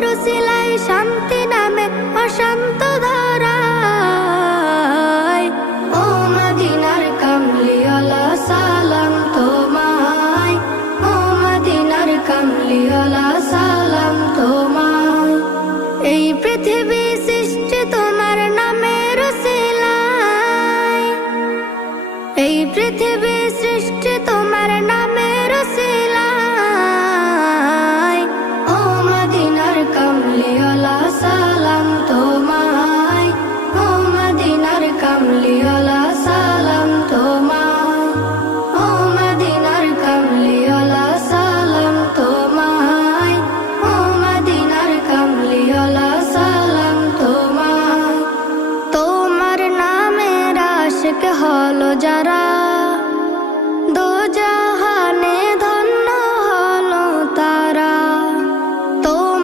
তোমার উসিলায় শান্তি নামে অশান্ত ধরায়। ও মদিনার কামলিওয়ালা সালাম তোমায়, ও মদিনার কামলিওয়ালা সালাম তোমায়। এই পৃথিবী